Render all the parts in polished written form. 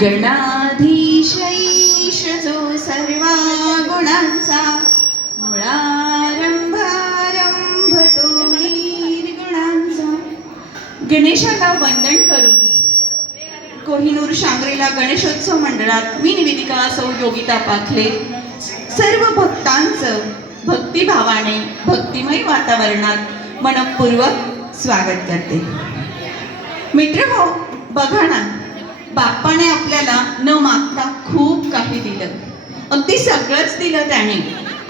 गणाधीश ईश जो सर्वा गुणांचा मुळारंभारंभ तो निर्गुणांचा. गणेशाला वंदन करून कोहिनूर शांग्रीला गणेशोत्सव मंडळात मी निवेदिका सौ योगिता पाखले सर्व भक्तांचं भक्तिभावाने भक्तिमय वातावरणात मनपूर्वक स्वागत करते. मित्रहो, बघा ना, बाप्पाने आपल्याला न मागता खूप काही दिलं. अगदी सगळंच दिलं त्याने.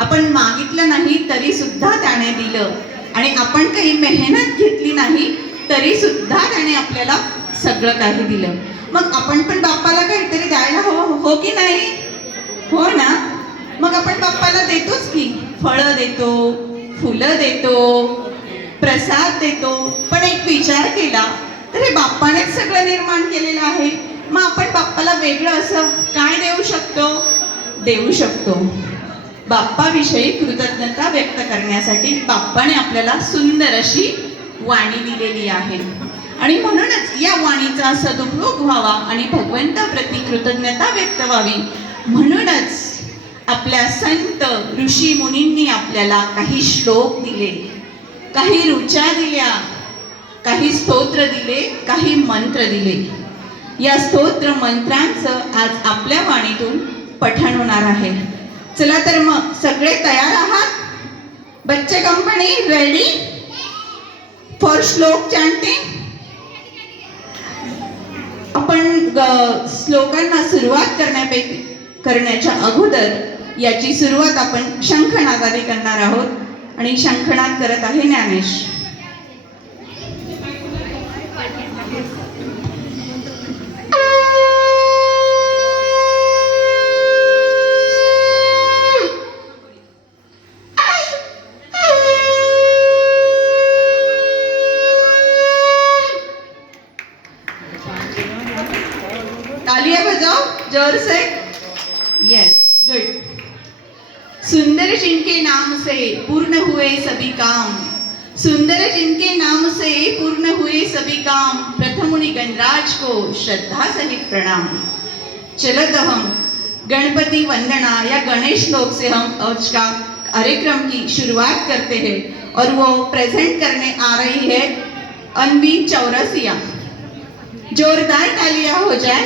आपण मागितलं नाही तरी सुद्धा त्याने दिलं आणि आपण काही मेहनत घेतली नाही तरी सुद्धा त्याने आपल्याला सगळं काही दिलं. मग आपण पण बाप्पाला काहीतरी द्यायला हवं, हो की नाही? हो ना. मग आपण बाप्पाला देतोच की. फळं देतो, फुलं देतो, प्रसाद देतो. पण एक विचार केला तर हे बाप्पानेच सगळं निर्माण केलेलं आहे. मग आपण बाप्पाला वेगळं असं काय देऊ शकतो? बाप्पाविषयी कृतज्ञता व्यक्त करण्यासाठी बाप्पाने आपल्याला सुंदर अशी वाणी दिलेली आहे आणि म्हणूनच या वाणीचा सदुपयोग व्हावा आणि भगवंताप्रती कृतज्ञता व्यक्त व्हावी म्हणूनच आपल्या संत ऋषी मुनींनी आपल्याला काही श्लोक दिले, काही ऋचा दिल्या, काही स्तोत्र दिले, काही मंत्र दिले. या स्तोत्र मंत्रांचं आज आपल्या वाणीतून पठण होणार आहे. चला तर मग सगळे तयार आहात? बच्चे कंपनी रेडी फॉर श्लोक चॅन्टिंग? आपण श्लोकांना सुरुवात करण्याच्या अगोदर याची सुरुवात आपण शंखनादाने करणार आहोत आणि शंखनाद करत आहे ज्ञानेश. तालियां बजाओ जोर से. Yes, good. सुंदर जिनके नाम से पूर्ण हुए सभी काम, सुंदर जिनके नाम से पूर्ण हुए सभी काम, प्रथमुनि गणराज को श्रद्धा सहित प्रणाम. चलो तो हम गणपति वंदना या गणेश श्लोक से हम आज का कार्यक्रम की शुरुआत करते हैं और वो प्रेजेंट करने आ रही है अनवी चौरसिया. जोरदार तालियां हो जाए.